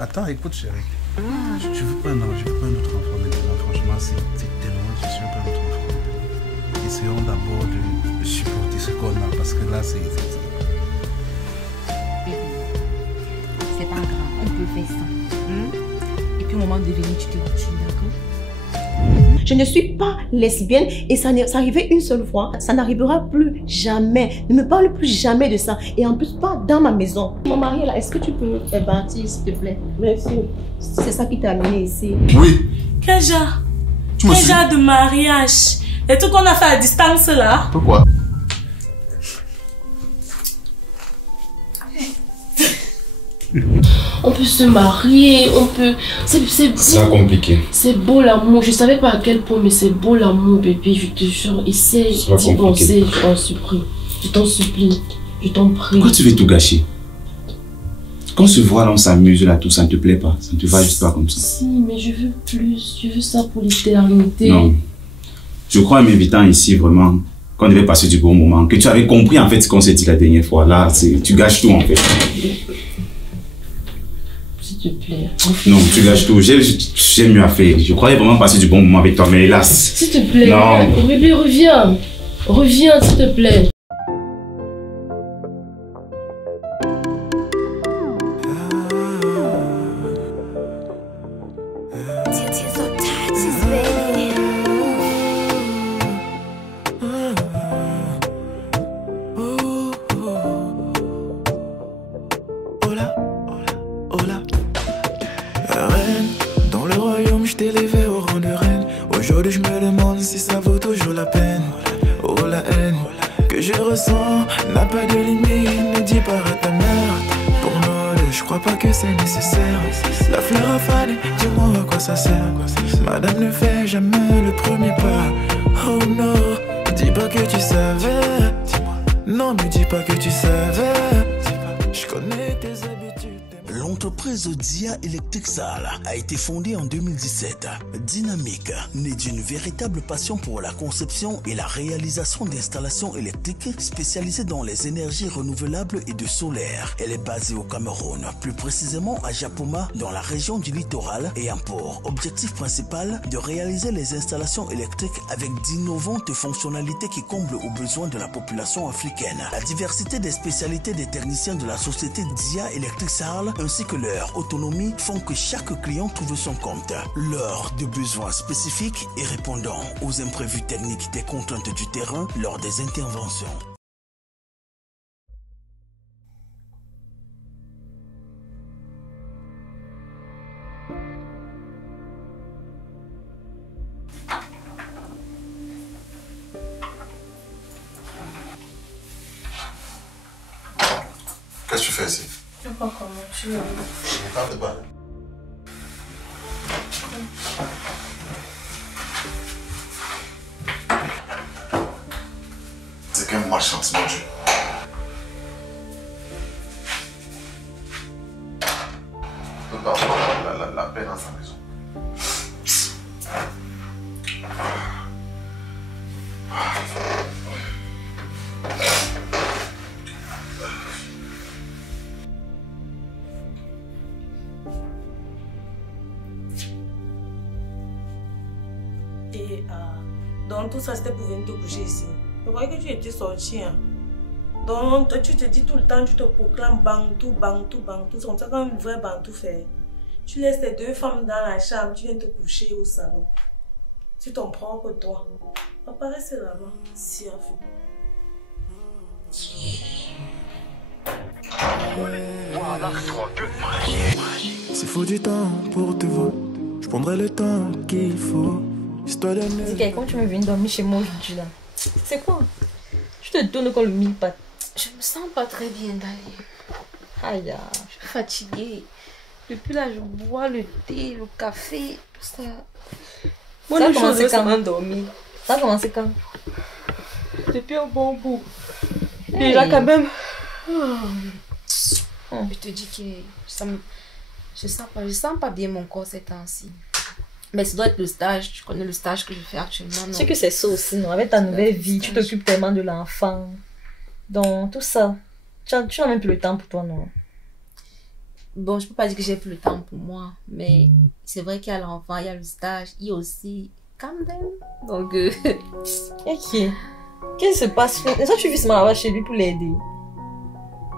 Attends, écoute, chérie. Je veux pas un autre enfant maintenant. Franchement, c'est tellement... Je suis pas un autre enfant. Essayons d'abord de supporter ce qu'on a, parce que là, c'est... C'est pas grave, on peut faire ça. Et puis au moment de venir, tu te retires, d'accord? Je ne suis pas lesbienne et ça arrivait une seule fois. Ça n'arrivera plus jamais. Ne me parle plus jamais de ça. Et en plus, pas dans ma maison. Mon mari là, est-ce que tu peux bâtir, s'il te plaît? Merci. C'est ça qui t'a amené ici. Oui. Quel genre? Quel genre de mariage? Les trucs qu'on a fait à distance là? Pourquoi? On peut se marier, on peut... C'est compliqué. C'est beau l'amour. Je savais pas à quel point, mais c'est beau l'amour, bébé. Je te jure. Essaye d'y penser. Je t'en supplie. Je t'en supplie. Je t'en prie. Pourquoi tu veux tout gâcher? Quand on se voit là, on s'amuse là, tout ça ne te plaît pas. Ça ne te va juste pas comme ça. Si, mais je veux plus. Je veux ça pour l'éternité. Non. Je crois en m'invitant ici vraiment qu'on devait passer du bon moment. Que tu avais compris en fait ce qu'on s'est dit la dernière fois. Là, tu gâches tout en fait. S'il te plaît. Non, tu gâches tout. J'ai mieux à faire. Je croyais vraiment passer du bon moment avec toi, mais hélas. S'il te plaît. Non. Bébé, reviens. Reviens, s'il te plaît. Madame ne fait jamais le premier pas. Oh non, dis pas que tu savais. Non, mais dis pas que tu savais. Je connais tes habitudes. L'entreprise Dia Electric Sal a été fondée en 2017. Dynamique, née d'une véritable passion pour la conception et la réalisation d'installations électriques spécialisées dans les énergies renouvelables et de solaire. Elle est basée au Cameroun, plus précisément à Japoma, dans la région du littoral et un port. Objectif principal, de réaliser les installations électriques avec d'innovantes fonctionnalités qui comblent aux besoins de la population africaine. La diversité des spécialités des techniciens de la société Dia Electric Sal ainsi que leur autonomie font que chaque client trouve son compte. Lors de besoins spécifiques et répondant aux imprévus techniques des contraintes du terrain lors des interventions. Qu'est-ce que tu fais ici? Je sais pas comment tu veux. Je parle de balle. C'est qu'un malchance, mon Dieu. Je peux pas avoir la paix dans sa maison. Et donc tout ça c'était pour venir te coucher ici. Je croyais que tu étais sorti. Hein. Donc toi, tu te dis tout le temps, tu te proclames Bantou, Bantou, Bantou. C'est comme ça qu'un vrai Bantou fait. Tu laisses tes deux femmes dans la chambre, tu viens te coucher au salon. C'est ton propre toi. Apparaissez là-bas, si à vous. S'il faut du temps pour te voir, je prendrai le temps qu'il faut. Histoire de Dis quelqu'un, tu veux venir dormir chez moi aujourd'hui là. C'est quoi? Je te donne comme le mille pattes. Je me sens pas très bien d'aller. Aïe, Je suis fatiguée. Depuis là, je bois le thé, le café, tout ça. Moi, Ça a a commencé commencé quand? dormir. Ça a commencé quand? Depuis un bon bout. Hey. Déjà quand même. Je te dis que je sens pas bien mon corps ces temps-ci. Mais ça doit être le stage. Tu connais le stage que je fais actuellement, non? Tu sais que c'est ça aussi, non? Avec ta nouvelle vie, tu t'occupes tellement de l'enfant. Donc, tout ça. Tu n'as même plus le temps pour toi, non? bon, je peux pas dire que j'ai plus le temps pour moi, mais c'est vrai qu'il y a l'enfant, il y a le stage, il y a aussi Camden. Donc, Ok. Qu'est-ce qui se passe? Est-ce que tu vis seulement là-bas chez lui pour l'aider?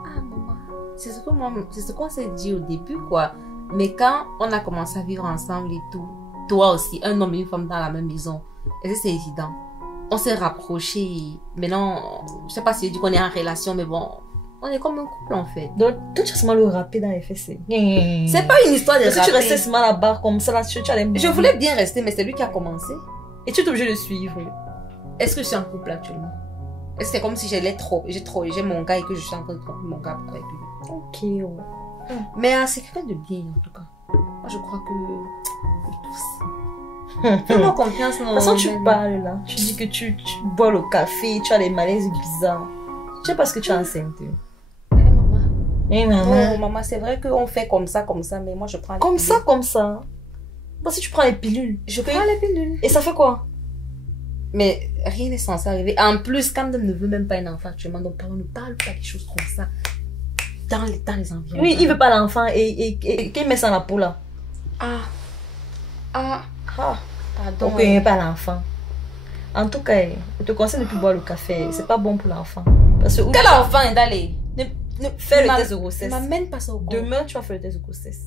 ah, maman, c'est ce qu'on s'est dit au début, quoi. Mais quand on a commencé à vivre ensemble et tout, toi aussi, un homme et une femme dans la même maison, est-ce que c'est évident? On s'est rapprochés. Maintenant, je sais pas si je dis qu'on est en relation, mais bon, on est comme un couple en fait. Donc, toi, tu as seulement le râpé dans les fessées. C'est pas une histoire de Est-ce que tu restais rapper. seulement là-bas comme ça, là, tu allais Je voulais bien rester, mais c'est lui qui a commencé. Et tu es obligé de suivre. Est-ce que je suis en couple actuellement? Est-ce que c'est comme si j'ai mon gars et que je suis en train de tromper mon gars avec lui? Ok. Ouais. Mais c'est quelqu'un de bien en tout cas. Moi je crois que fais-moi confiance. Non, De toute façon, tu mais- parles là. Tu dis que tu bois le café, tu as des malaises bizarres. Tu sais pas ce que tu es enceinte. Maman. Eh, maman. Oh, maman, c'est vrai qu'on fait comme ça, mais moi je prends les Comme pilules. ça, comme ça. Parce que tu prends les pilules. Je prends les pilules. Et ça fait quoi? Mais rien n'est censé arriver. En plus, Camden ne veut même pas un enfant actuellement, donc on ne parle pas des choses comme ça dans les environs. Oui, il veut pas l'enfant et qu'il met ça dans la peau là. Ah, pardon. Donc il veut pas l'enfant. En tout cas, je te conseille de ne plus boire le café. C'est pas bon pour l'enfant. Parce que Quel enfant est allé? fais le test de grossesse. Ne m'amène pas ça au corps. Demain, tu vas faire le test de grossesse.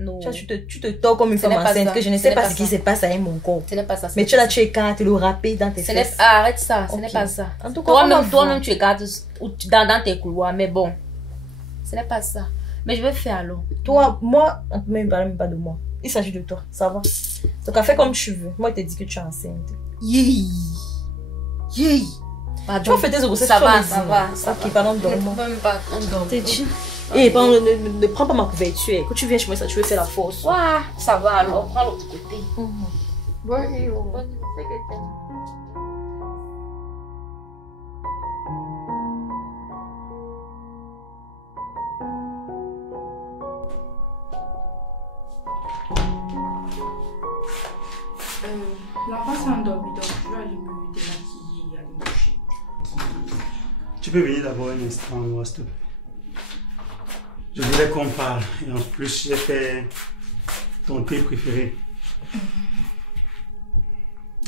Non. Tu vois, tu te tords comme une Ce femme n'est pas enceinte ça. que je ne Ce sais n'est pas pas ce qui ça. se passe avec mon corps. Ce n'est pas ça. Mais tu es là, tu écartes le râpé dans tes Ce n'est fesses. arrête ça, ce n'est Ok. pas ça. En tout cas, on va voir. Toi-même, tu écartes dans tes couloirs, mais bon, ce n'est pas ça. Mais je vais faire alors. Toi, moi, on ne me parle même pas de moi. Il s'agit de toi, ça va. Donc, fais comme tu veux. Moi, je te dis que tu es enceinte. Yéy. Pardon. Tu vas faire tes grossesses. Ça tu vas va, me ça dire. va, ça Ok, pardon, dors-moi. Même pas, on dort. T'es dit. Eh, pardon, ne prends pas ma couverture. Quand tu viens chez moi, ça, tu veux faire la force. Ouah, ça va alors, prends l'autre côté. Bonne nuit. L'enfant s'est endormi, donc je vais aller me démaquiller et aller me coucher. Tu peux venir d'abord un instant, moi, s'il te plaît. Je voulais qu'on parle. Et en plus, j'ai fait ton thé préféré.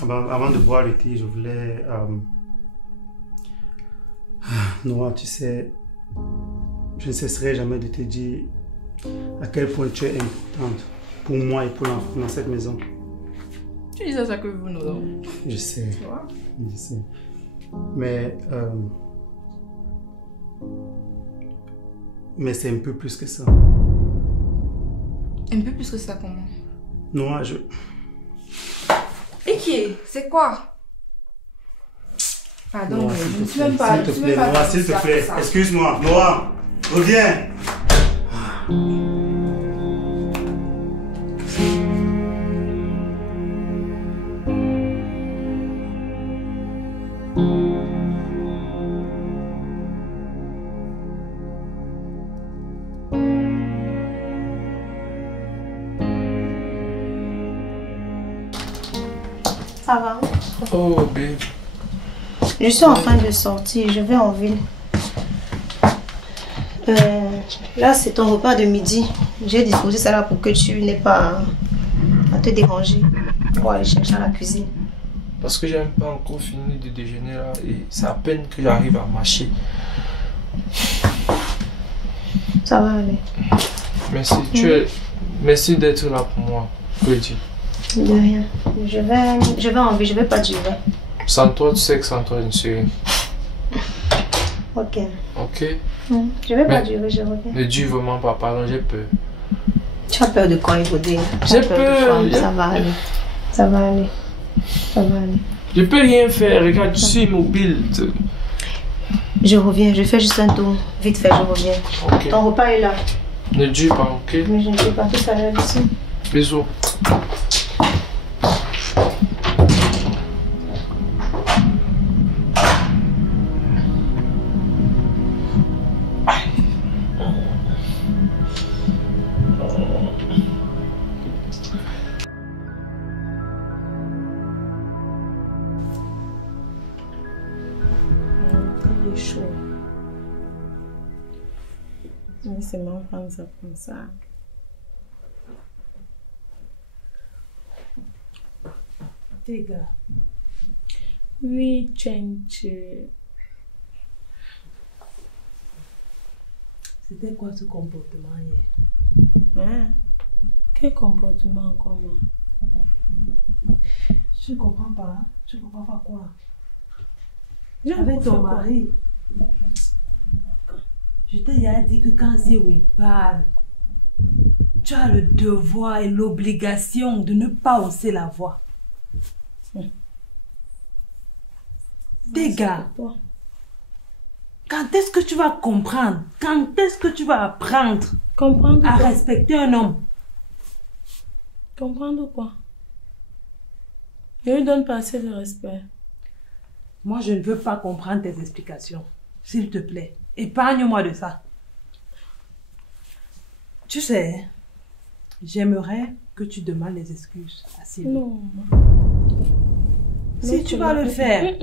Avant de boire le thé, je voulais... Noah, tu sais, je ne cesserai jamais de te dire à quel point tu es importante pour moi et pour l'enfant dans cette maison. Tu disais ça que vous, non? Je sais, Tu vois? je sais. Mais c'est un peu plus que ça. Un peu plus que ça, comment? Noah, je... Et qui est? C'est quoi? Pardon, Noah, mais s'il je te ne suis plaît, même pas... s'il te plaît, Noah, s'il te plaît, excuse-moi, Noah, reviens. Ça va? Oh, babe. Je suis en train de sortir, je vais en ville. Là, c'est ton repas de midi. J'ai disposé ça là pour que tu n'aies pas à te déranger pour aller chercher à la cuisine. Parce que j'ai même pas encore fini de déjeuner là et c'est à peine que j'arrive à marcher. Ça va aller. Merci, merci d'être là pour moi, Petit. De rien. Je vais en ville, je vais pas durer. Sans toi, tu sais que sans toi, je ne suis rien. Ok. Ok? Je vais pas Mais- durer, je reviens. Ne dis vraiment pas, pardon, j'ai peur. Tu as peur de quoi, Ivodé? J'ai peur. Ça va aller. Ça va aller. Ça va aller. Je peux rien faire, regarde, je suis immobile. Je reviens, je fais juste un tour. Vite fait, je reviens. Ok. Ton repas est là. Ne dis pas, ok? Mais je ne sais pas tout à l'heure ici. Bisous. Il est chaud. Mais seulement prendre ça comme ça. Tes gars. Oui, Chenche. C'était quoi ce comportement hier? Hein? Quel comportement comment? Je ne comprends pas. Je ne comprends pas quoi. Avec ton mari. Je t'ai déjà dit que quand c'est où il parle, tu as le devoir et l'obligation de ne pas hausser la voix. Tes gars, quand est-ce que tu vas comprendre? Quand est-ce que tu vas apprendre à respecter un homme? Comprendre quoi? Je lui donne pas assez de respect. Moi, je ne veux pas comprendre tes explications. S'il te plaît, épargne-moi de ça. Tu sais, j'aimerais que tu demandes les excuses à Sylvie. Non. Si tu vas le faire.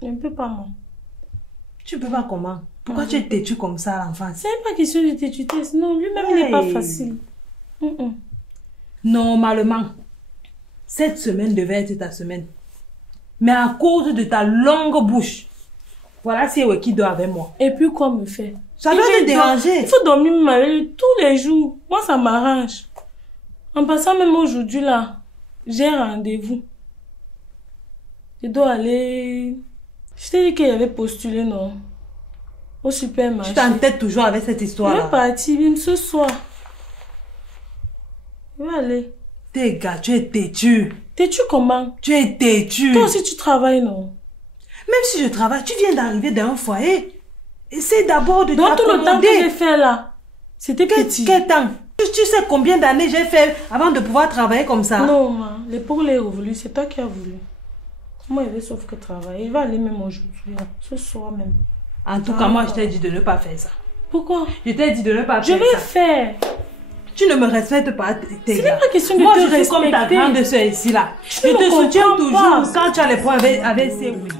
Je ne peux pas, moi. Tu peux pas comment? Pourquoi tu es têtu comme ça à l'enfance? C'est pas question de têtuité, sinon lui-même il n'est pas facile. Normalement, cette semaine devait être ta semaine. Mais à cause de ta longue bouche, voilà c'est qui dort avec moi. Et puis quoi me fait? Ça doit te déranger. Il faut dormir tous les jours. Moi ça m'arrange. En passant même aujourd'hui là, j'ai un rendez-vous. Je dois aller... Je t'ai dit qu'il avait postulé, non? Au supermarché. Tu t'entêtes toujours avec cette histoire-là. Je vais partir même ce soir. Je vais aller. Tes gars, tu es têtu. Têtu comment? Tu es têtu. Toi aussi tu travailles, non? Même si je travaille, tu viens d'arriver dans un foyer. Essaye d'abord de t'accommoder. Dans tout le temps que j'ai fait là, c'était petit. Quel temps? Tu sais combien d'années j'ai fait avant de pouvoir travailler comme ça? Non, ma. L'épaule est revenue, c'est toi qui as voulu. Moi, il veut sauf que travailler. Il va aller même aujourd'hui, ce soir même. En tout cas, moi, je t'ai dit de ne pas faire ça. Pourquoi? Je t'ai dit de ne pas faire ça. Je vais faire. Tu ne me respectes pas, tes gars. C'est pas question de moi, te respecter. Moi, je suis comme ta grande soeur ici, là. Je te soutiens toujours quand tu as les points avec ces oui.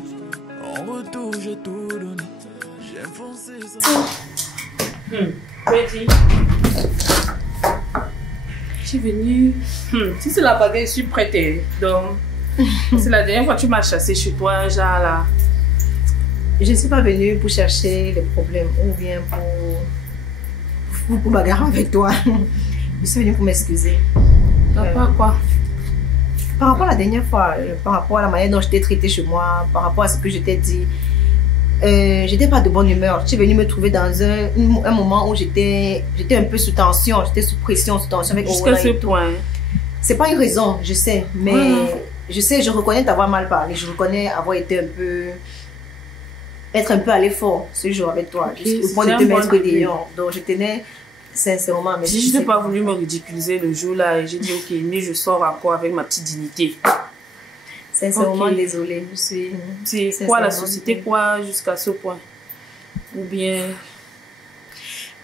En retour, j'ai tout donné. J'ai foncé Petit. Je suis venue. Si c'est la baguette, je suis prête. Donc, c'est la dernière fois que tu m'as chassé chez toi, genre là. Je ne suis pas venue pour chercher les problèmes ou bien pour bagarrer avec toi. Je suis venue pour m'excuser. Par rapport à quoi? Par rapport à la dernière fois, par rapport à la manière dont je t'ai traité chez moi, par rapport à ce que je t'ai dit. J'étais pas de bonne humeur. Tu es venu me trouver dans un moment où j'étais un peu sous tension, j'étais sous pression, sous tension avec jusqu'à ce point. C'est pas une raison, je sais, mais je sais, je reconnais t'avoir mal parlé, je reconnais avoir été être un peu allé fort ce jour avec toi, au point de te mettre dehors. Donc je tenais sincèrement. Mais je n'ai pas voulu me ridiculiser le jour là et j'ai dit ok, mais je sors encore avec ma petite dignité. Sincèrement désolée, je suis. C'est quoi la société, quoi, jusqu'à ce point? Ou bien.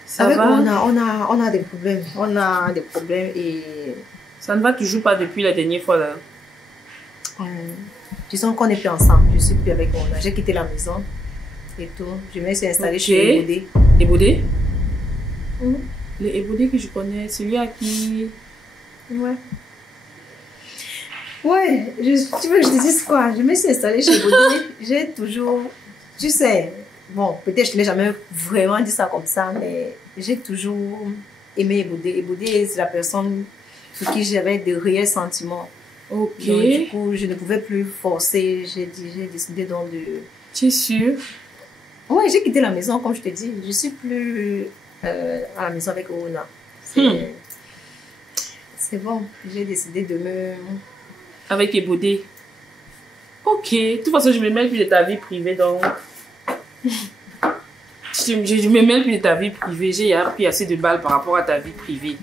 Ça va? On a des problèmes. On a des problèmes et. Ça ne va toujours pas depuis la dernière fois là. Disons qu'on n'est plus ensemble. Je suis plus avec Mona. J'ai quitté la maison et tout. Je me suis installée chez Ebodé. Ebodé? Le Ebodé que je connais, celui à qui. Ouais. Ouais, tu veux que je te dise quoi? Je me suis installée chez Ebodé. J'ai toujours. Tu sais, bon, peut-être je ne l'ai jamais vraiment dit ça comme ça, mais j'ai toujours aimé Ebodé. Ebodé, c'est la personne pour qui j'avais de réels sentiments. Ok. Donc, du coup, je ne pouvais plus forcer. J'ai décidé donc de. Tu es sûre? Oui, j'ai quitté la maison, comme je te dis. Je ne suis plus à la maison avec Oona. C'est bon. J'ai décidé de me. Avec Ebodé. Ok. De toute façon, je me mêle plus de ta vie privée, donc. Je me mêle plus de ta vie privée. J'ai pris assez de balles par rapport à ta vie privée.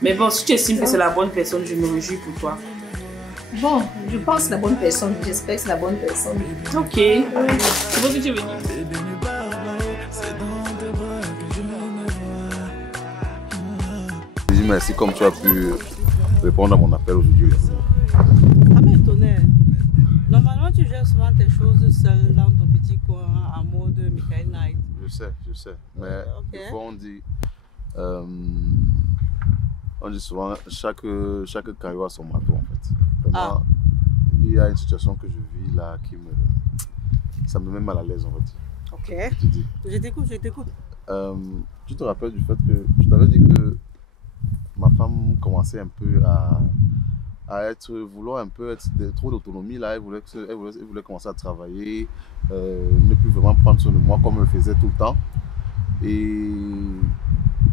Mais bon, si tu estimes que c'est la bonne personne, je me réjouis pour toi. Bon, je pense que c'est la bonne personne. J'espère que c'est la bonne personne. Ok. C'est bon que tu es venu. Je dis merci comme tu as pu répondre à mon appel aujourd'hui. Ça m'étonnait. Normalement, tu gères souvent tes choses seul dans ton petit coin en mode Michael Knight. Je sais. Mais des fois on dit On dit souvent, chaque caillou a son marteau en fait. Vraiment, il y a une situation que je vis là qui ça me met mal à l'aise, on va dire. Ok. Je t'écoute. Tu te rappelles du fait que je t'avais dit que ma femme commençait un peu à vouloir un peu trop d'autonomie là. Elle voulait commencer à travailler, ne plus vraiment prendre soin de moi comme elle le faisait tout le temps. Et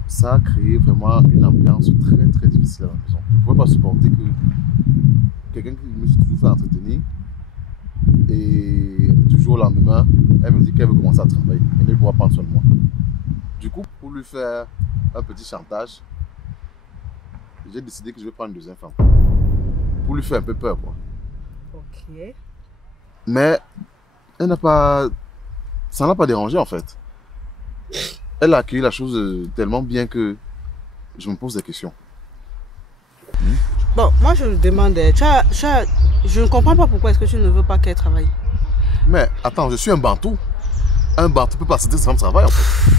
ça a créé vraiment une ambiance très très difficile à la maison. Je ne pouvais pas supporter que quelqu'un qui me suis toujours fait entretenir et toujours au lendemain, elle me dit qu'elle veut commencer à travailler et ne pourra prendre soin de moi. Du coup, pour lui faire un petit chantage, j'ai décidé que je vais prendre une deuxième femme. Pour lui faire un peu peur, quoi. Ok. Mais ça n'a pas dérangé en fait. Elle a accueilli la chose tellement bien que je me pose des questions. Bon, moi je me demandais, je ne comprends pas pourquoi est-ce que tu ne veux pas qu'elle travaille. Mais attends, je suis un bantou. Un bantou ne peut pas accepter son travail en fait.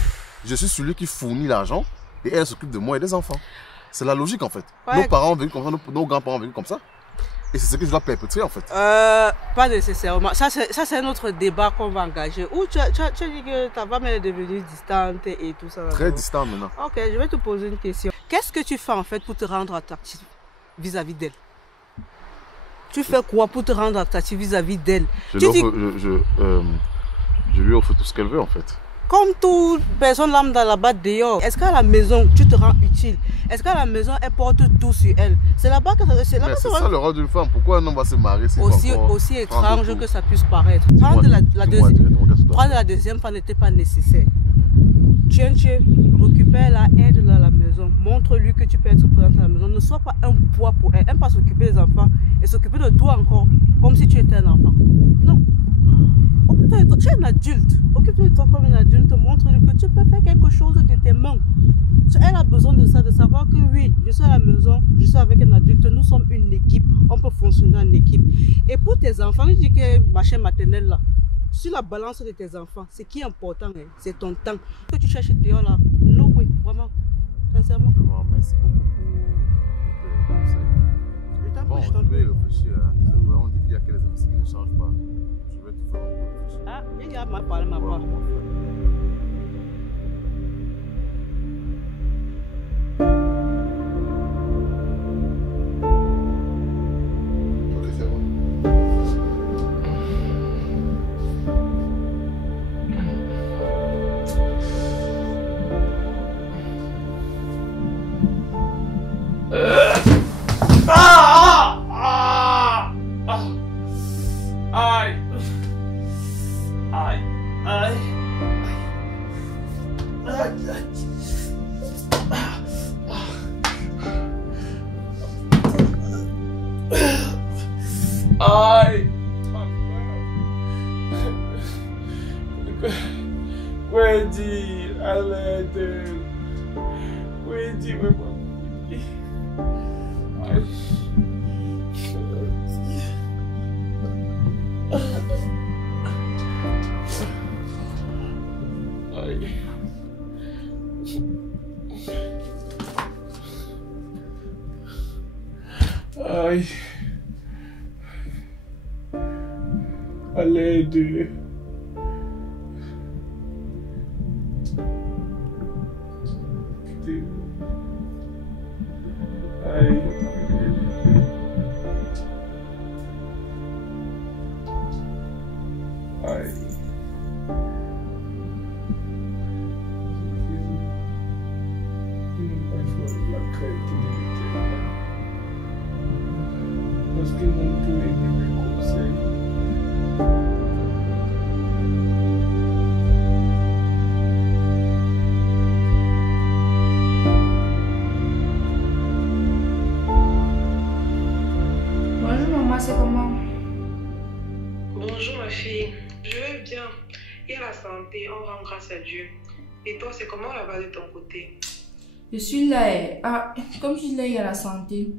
Je suis celui qui fournit l'argent et elle s'occupe de moi et des enfants. C'est la logique en fait. Ouais. Nos parents ont vécu comme ça, nos grands-parents ont vécu comme ça. Et c'est ce que je dois perpétrer en fait. Pas nécessairement. Ça c'est un autre débat qu'on va engager. Ou tu as dit que ta femme est devenue distante et tout ça. Très distante maintenant. Ok, je vais te poser une question. Qu'est-ce que tu fais en fait pour te rendre attractif vis-à-vis d'elle? Tu fais quoi pour te rendre attractif vis-à-vis d'elle? Je lui offre tout ce qu'elle veut en fait. Comme toute personne lambda là-bas dehors, est-ce qu'à la maison tu te rends utile? Est-ce qu'à la maison elle porte tout sur elle? C'est là-bas que ça... C'est ça le rôle d'une femme. Pourquoi un homme va se marier si aussi étrange que ça puisse paraître. Prendre la deuxième femme n'était pas nécessaire. Tiens, récupère-la, aide-la à la maison. Montre-lui que tu peux être présente à la maison. Ne sois pas un poids pour elle. Elle ne pas s'occuper des enfants et s'occuper de toi encore, comme si tu étais un enfant. Non. Occupe-toi de toi. Tu es un adulte. Occupe-toi de toi comme un adulte. Montre-lui que tu peux faire quelque chose de tes mains. Elle a besoin de ça, de savoir que oui, je suis à la maison, je suis avec un adulte, nous sommes une équipe, on peut fonctionner en équipe. Et pour tes enfants, je dis que ma chaîne maternelle là, sur la balance de tes enfants, ce qui est important, hein, c'est ton temps. Que tu cherches dehors là, non, oui, vraiment, sincèrement. Vraiment, merci beaucoup pour tes conseils. Bon, je vais réfléchir. Hein. On dit qu'il y a quelques émissions qui ne changent pas. Je vais tout faire pour réfléchir. Ah, il y a mal parlé, ma part. Allez, on rend grâce à Dieu. Et toi, c'est comment là-bas de ton côté? Je suis là, comme je suis là, il y a la santé.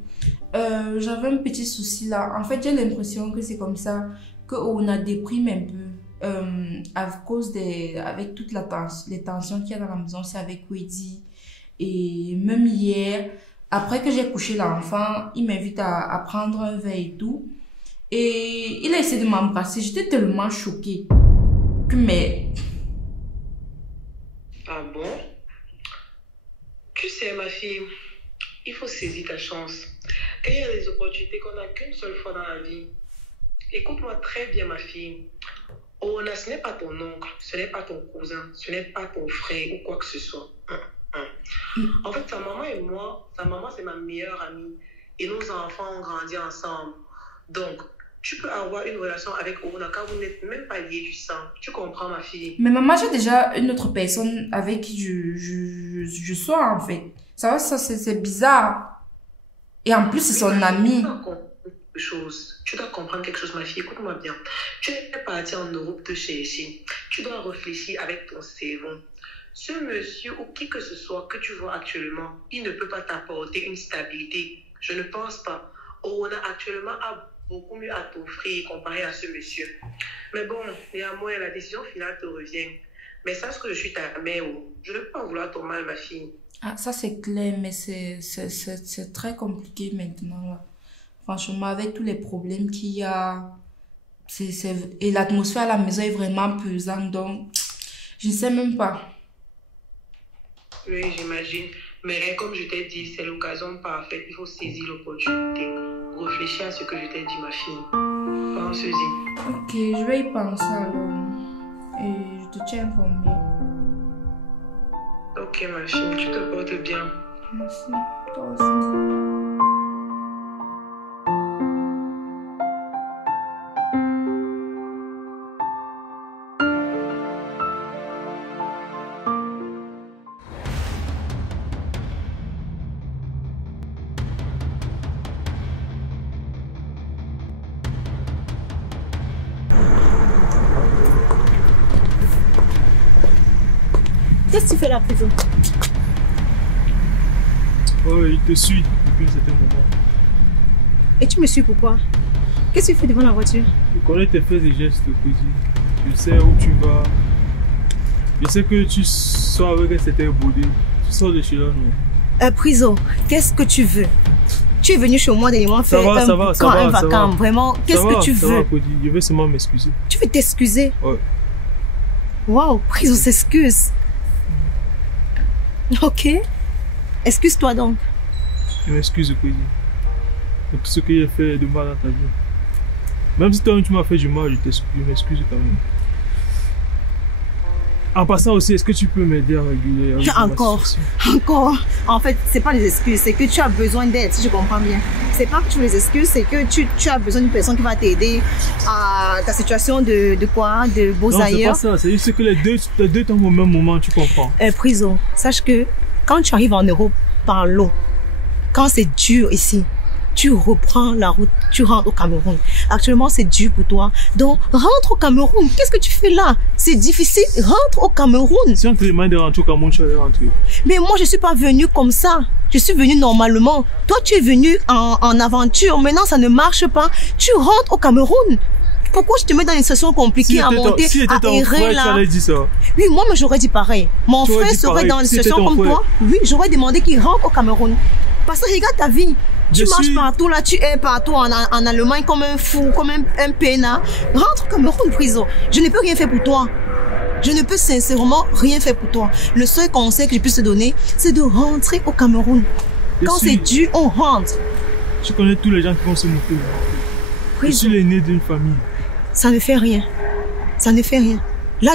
J'avais un petit souci là. En fait, j'ai l'impression que c'est comme ça qu'on a déprime un peu à cause avec toute les tensions qu'il y a dans la maison. C'est avec Wedi. Et même hier, après que j'ai couché l'enfant, il m'invite à prendre un verre et tout. Et il a essayé de m'embrasser. J'étais tellement choquée. Mais... Ah bon? Tu sais, ma fille, il faut saisir ta chance. Quand il y a des opportunités qu'on n'a qu'une seule fois dans la vie. Écoute-moi très bien, ma fille. Ona, ce n'est pas ton oncle, ce n'est pas ton cousin, ce n'est pas ton frère ou quoi que ce soit. En fait, sa maman et moi, sa maman c'est ma meilleure amie. Et nos enfants ont grandi ensemble. Donc, tu peux avoir une relation avec Ona quand vous n'êtes même pas liés du sang. Tu comprends, ma fille? Mais maman, j'ai déjà une autre personne avec qui je sors, en fait. Ça va, ça, c'est bizarre. Et en plus, c'est son ami. Tu dois comprendre quelque chose, ma fille. Écoute-moi bien. Tu n'es pas partie en Europe te chercher. Tu dois réfléchir avec ton cerveau. Ce monsieur ou qui que ce soit que tu vois actuellement, il ne peut pas t'apporter une stabilité. Je ne pense pas. Ona actuellement a beaucoup mieux à t'offrir comparé à ce monsieur. Mais bon, néanmoins, la décision finale te revient. Mais sache que je suis ta mère. Je ne peux pas vouloir ton mal, ma fille. Ah, ça c'est clair, mais c'est très compliqué maintenant, là. Franchement, avec tous les problèmes qu'il y a, et l'atmosphère à la maison est vraiment pesante, donc je ne sais même pas. Oui, j'imagine. Mais comme je t'ai dit, c'est l'occasion parfaite. Il faut saisir l'opportunité. Réfléchis à ce que je t'ai dit, ma fille. Pense-y. Ok, je vais y penser alors. Et je te tiens informée. Ok, ma fille, tu te portes bien. Merci, toi aussi. Qu'est-ce que tu fais à la prison? Oh, il te suit depuis un certain moment. Et tu me suis pourquoi? Qu'est-ce que tu fais devant la voiture? Je connais tes faits et gestes, Cody. Je sais où tu vas. Je sais que tu sors avec un certain body. Tu sors de chez là, non? Prison, qu'est-ce que tu veux? Tu es venu chez moi dernièrement faire un vacant. Vraiment, qu'est-ce que tu veux? Ça va, Cody. Je veux seulement m'excuser. Tu veux t'excuser? Ouais. Waouh, prison s'excuse. Ok. Excuse-toi donc. Je m'excuse, Cody. De tout ce que j'ai fait de mal dans ta vie. Même si toi tu m'as fait du mal, je m'excuse quand même. En passant aussi, est-ce que tu peux m'aider à réguler Encore. En fait, c'est pas des excuses, c'est que tu as besoin d'aide, si je comprends bien. C'est pas que tu les excuses, c'est que tu as besoin d'une personne qui va t'aider à ta situation de quoi? De beaux ailleurs. Non, c'est pas ça, c'est juste que les deux tombent au même moment, tu comprends. Prison, sache que quand tu arrives en Europe par l'eau, quand c'est dur ici, tu reprends la route, tu rentres au Cameroun. Actuellement, c'est dur pour toi. Donc, rentre au Cameroun. Qu'est-ce que tu fais là? C'est difficile. Rentre au Cameroun. Si on te demande de rentrer au Cameroun, tu vas rentrer. Mais moi, je suis pas venue comme ça. Je suis venue normalement. Toi, tu es venu en aventure. Maintenant, ça ne marche pas. Tu rentres au Cameroun. Pourquoi je te mets dans une situation compliquée à monter, à errer là? Tu dit ça. Oui, moi, j'aurais dit pareil. Mon frère serait dans une situation comme toi. Oui, j'aurais demandé qu'il rentre au Cameroun. Parce que regarde ta vie. Tu marches partout là, tu es partout en Allemagne comme un fou, comme un peinard. Rentre au Cameroun, prison. Je ne peux rien faire pour toi. Je ne peux sincèrement rien faire pour toi. Le seul conseil que je puisse te donner, c'est de rentrer au Cameroun. Quand c'est dur, on rentre. Je connais tous les gens qui vont se moquer. Je suis l'aîné d'une famille. Ça ne fait rien. Ça ne fait rien. Là,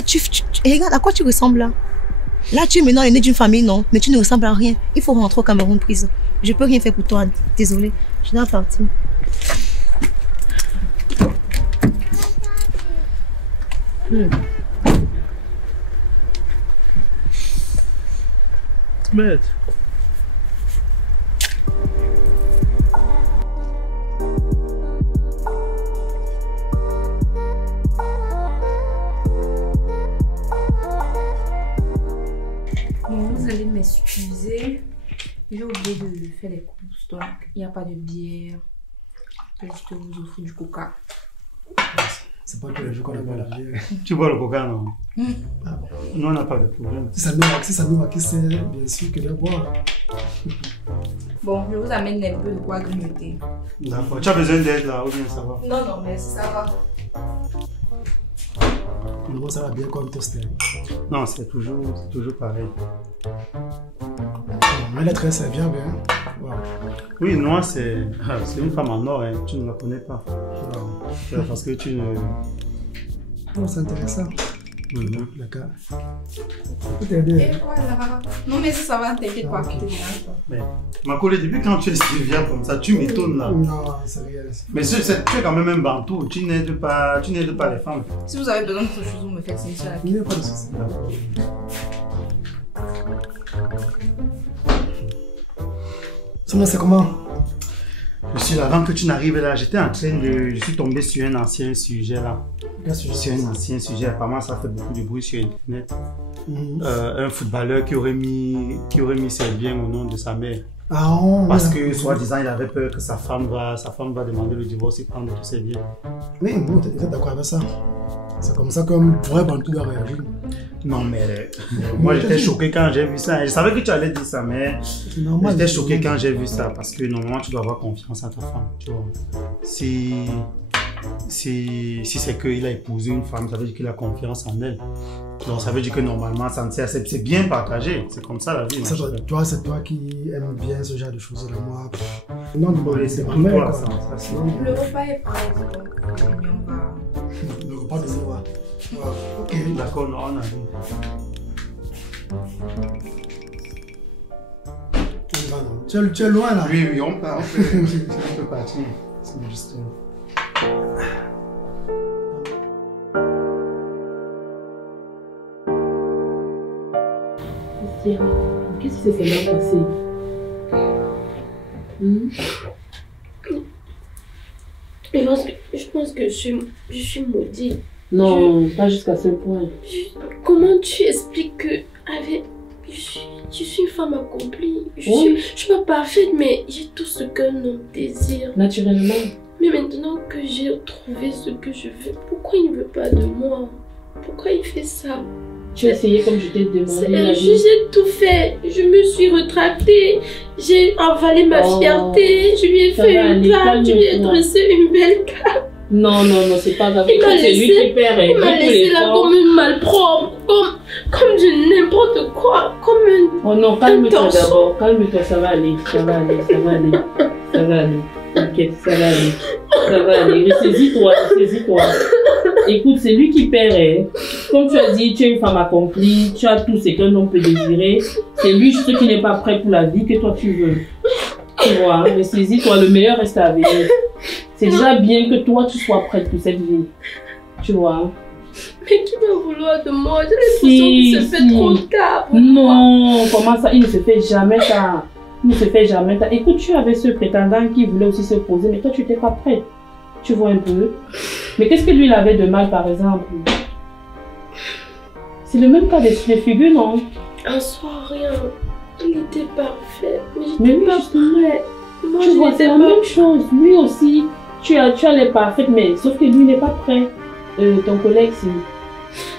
regarde à quoi tu ressembles là. Là, tu es maintenant l'aîné d'une famille, non. Mais tu ne ressembles à rien. Il faut rentrer au Cameroun, prison. Je peux rien faire pour toi. Désolée. Je dois partir. Maître. Bon, vous allez m'excuser. J'ai oublié de faire les courses, donc il n'y a pas de bière. Je vais juste vous offrir du coca. C'est pas tous les jours qu'on a pas la bière. Tu bois le coca, non? Ah bon. Nous, on n'a pas de problème. Si ça nous va qui sait, bien sûr que de boire. Bon, je vous amène un peu de quoi grignoter. D'accord. Tu as besoin d'aide là, ou bien ça va? Non, non, mais ça va. Non, ça va bien comme toasté. Non, c'est toujours pareil. Mais la tresse, c'est bien. Wow. Oui, Noah, c'est une femme en or, hein. Tu ne la connais pas. Wow. Parce que tu ne... Oh, c'est intéressant. D'accord. Peut t'aider. Et voilà. Non, mais ça va, t'inquiète pas. Mais, ma collègue, depuis quand tu es Sylvia comme ça, tu m'étonnes là. Non, c'est rien. Mais tu es quand même un bantou, tu n'aides pas les femmes. Si vous avez besoin d'autre chose, vous me faites signe sur la Il n'y a pas de souci. Sinon, c'est comment? Je suis là, avant que tu n'arrives là, je suis tombé sur un ancien sujet là. Sur un ancien sujet, apparemment ça fait beaucoup de bruit sur internet. Un footballeur qui aurait mis ses biens au nom de sa mère. Ah, oh, parce que soi-disant il avait peur que sa femme va demander le divorce et prendre tous ses biens. Oui, vous êtes d'accord avec ça? C'est comme ça qu'un vrai bantou doit réagir. Non mais moi j'étais choqué quand j'ai vu ça. Je savais que tu allais dire ça, mais j'étais choqué quand j'ai vu ça parce que normalement tu dois avoir confiance à ta femme, tu vois. Si c'est qu'il a épousé une femme, ça veut dire qu'il a confiance en elle. Donc ça veut dire que normalement c'est bien partagé, c'est comme ça la vie. Toi, c'est toi qui aimes bien ce genre de choses là, moi. Non, c'est pour toi ça. Le repas est prêt, donc le repas de Zéwa. Ok, d'accord, on a vu. Tu es loin là? Oui, on peut partir. C'est juste... Qu'est-ce qui s'est bien passé? Je pense que je suis maudite. Non, pas jusqu'à ce point. Comment tu expliques que je suis une femme accomplie? Je suis pas parfaite, mais j'ai tout ce qu'un homme désire. Naturellement. Mais maintenant que j'ai trouvé ce que je veux, pourquoi il ne veut pas de moi? Pourquoi il fait ça? Tu as essayé comme je t'ai demandé. J'ai tout fait. Je me suis retractée. J'ai avalé ma fierté. Je lui ai fait une claque. Je lui ai dressé une belle claque. Non, c'est pas grave. Il m'a laissé là comme une malpropre. Comme de n'importe quoi. Comme une... Oh non, calme-toi d'abord. Calme-toi, ça va aller. Ça va aller. T'inquiète, ça va aller. Ressaisis-toi. Écoute, c'est lui qui paierait. Comme tu as dit, tu es une femme accomplie, tu as tout ce qu'un homme peut désirer. C'est lui juste qui n'est pas prêt pour la vie que toi tu veux. Tu vois, ressaisis-toi, le meilleur reste à venir. C'est déjà bien que toi tu sois prête pour cette vie. Tu vois. Mais qui va vouloir de moi? J'ai l'impression qu'il se fait trop tard. Non, comment ça? Il ne se fait jamais ça. Écoute, tu avais ce prétendant qui voulait aussi se poser, mais toi tu n'étais pas prête. Tu vois un peu. Mais qu'est-ce que lui il avait de mal par exemple? C'est le même cas de figure, non? En soi, rien. Il était parfait. Mais j'étais pas prête. Moi, tu vois, c'est la même chose. Lui aussi, tu as les parfaites, mais sauf que lui il n'est pas prêt. Ton collègue, c'est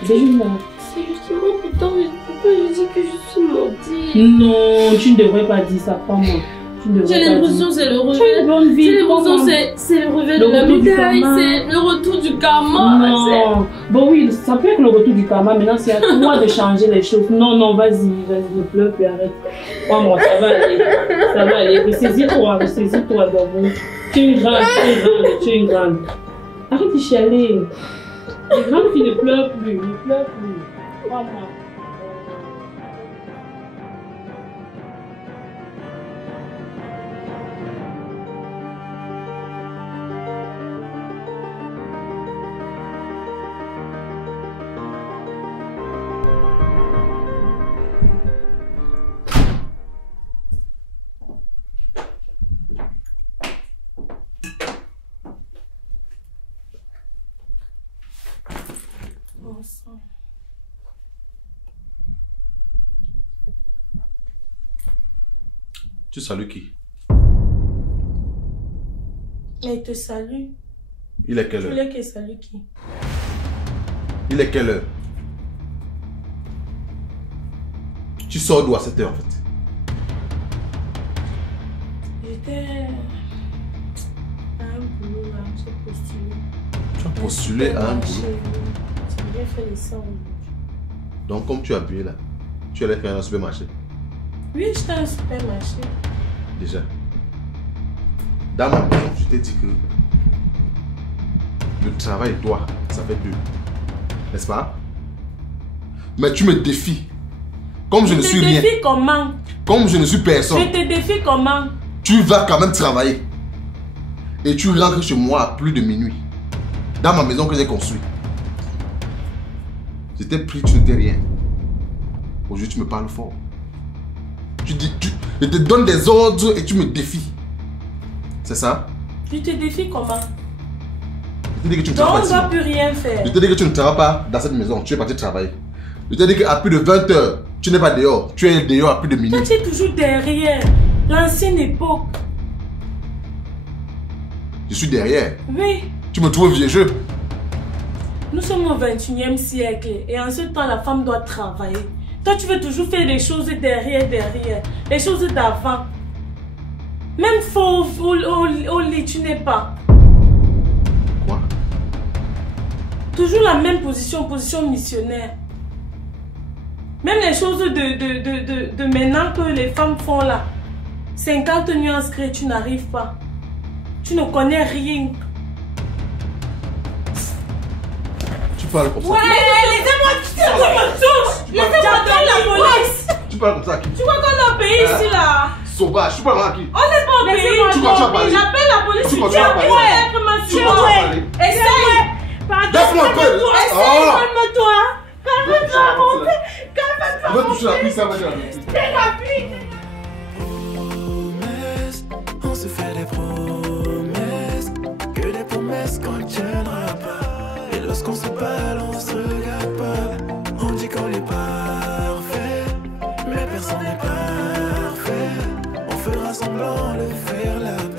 juste là. C'est justement pourquoi je dis que je suis maudite. Non, tu ne devrais pas dire ça, crois-moi. J'ai l'impression que c'est le revers. J'ai l'impression que c'est le revers de la médaille, c'est le retour du karma. Non. Bon oui, ça peut être le retour du karma, maintenant c'est à toi de changer les choses. Non, vas-y, ne pleure plus, arrête. Moi, ça va aller. Ressaisis-toi d'abord. Tu es une grande. Arrête de chialer. Les grandes filles ne pleurent plus, Crois-moi. Tu salues qui? Il te salue. Il est quelle heure? Tu voulais qu'il salue qui? Il est quelle heure? Tu sors d'où à cette heure en fait? J'étais à un boulot là, j'ai postulé. Tu as postulé à un boulot? J'ai bien fait les 100 aujourd'hui. Donc comme tu es habillé là, tu allais faire un supermarché? Oui, j'étais à un supermarché. Déjà. Dans ma maison, je t'ai dit que le travail et toi, ça fait deux. N'est-ce pas? Mais tu me défies. Comme je ne suis rien. Tu te défies comment? Comme je ne suis personne. Je te défie comment? Tu vas quand même travailler. Et tu rentres chez moi à plus de minuit. Dans ma maison que j'ai construite. Je t'ai pris, tu n'étais rien. Aujourd'hui, tu me parles fort. Je te donne des ordres et tu me défies. C'est ça? Je te défie comment? Je t'ai dit que tu ne Donc travailles on pas ne doit plus rien faire. Je t'ai dit que tu ne travailles pas dans cette maison. Tu es parti travailler. Je t'ai dit qu'à plus de 20 heures, tu n'es pas dehors. Tu es dehors à plus de minuit. Toi, tu es toujours derrière. L'ancienne époque. Je suis derrière. Oui. Tu me trouves vieux jeu. Nous sommes au 21e siècle. Et en ce temps, la femme doit travailler. Toi, tu veux toujours faire les choses derrière. Les choses d'avant. Même fauve au lit, tu n'es pas. Quoi? Toujours la même position missionnaire. Même les choses de maintenant que les femmes font là. 50 nuances grès, tu n'arrives pas. Tu ne connais rien. Tu parles comme ça. Ouais, laissez-moi me touche. J'appelle la police. Tu parles comme ça à qui? Tu crois qu'on est au pays ici là? Sauvage, tu parles à qui? On n'est pas au pays. Tu continues à parler. J'appelle la police. Tu continues à parler. Tu continues à parler. Essaye. Laisse-moi un peu. Essaye, calme-toi. Calme-toi, mon père. Je vais toucher la pluie, ça va dire. C'est la pluie. On se fait des promesses, que des promesses qu'on ne tiendra pas. Et lorsqu'on se parle, on se regarde pas. On dit qu'on est parfait, mais personne n'est parfait. On fera semblant de faire la paix.